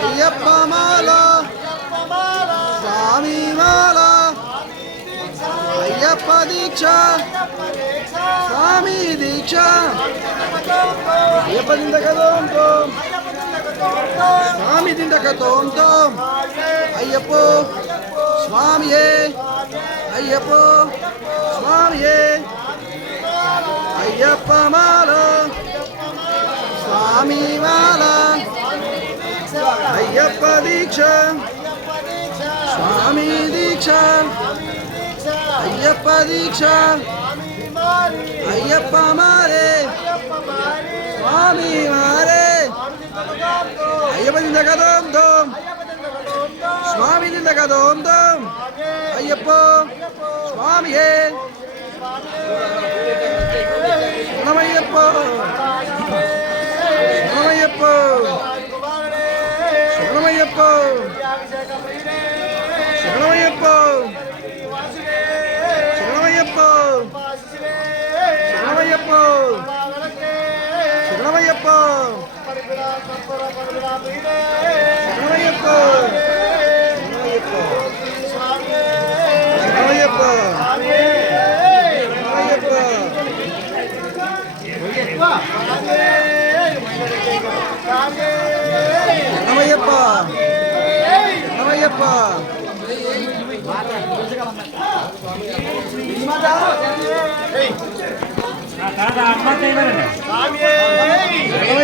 అయ్యప్ప మాల స్వామి మాల అయ్యప్ప దీక్ష స్వామి దీక్ష అయ్యప్ప దిందకదోం తోం స్వామి దిందకదోం తోం అయ్యప్పో స్వామియే అయ్యప్పో స్వామియే అయ్యప్ప మాల స్వామి మాల అయ్యప్ప దీక్ష స్వామి దీక్ష అయ్యప్ప దీక్ష అయ్యప్ప మారే స్వామి మారే అయ్యప్ప దిందకదోం తోం స్వామి దిందకదోం తోం అయ్యప్ప స్వామియే శరణమయ్యప్ప శరణమయ్యప్ప శరణమయ్యప్ప శరణమయ్యప్ప శరణమయ్యప్ప శరణమయ్యప్ప శరణమయ్యప్ప శరణమయ్యప్ప శరణమయ్యప్ప శరణమయ్యప్ప శరణమయ్యప్ప అమ్మ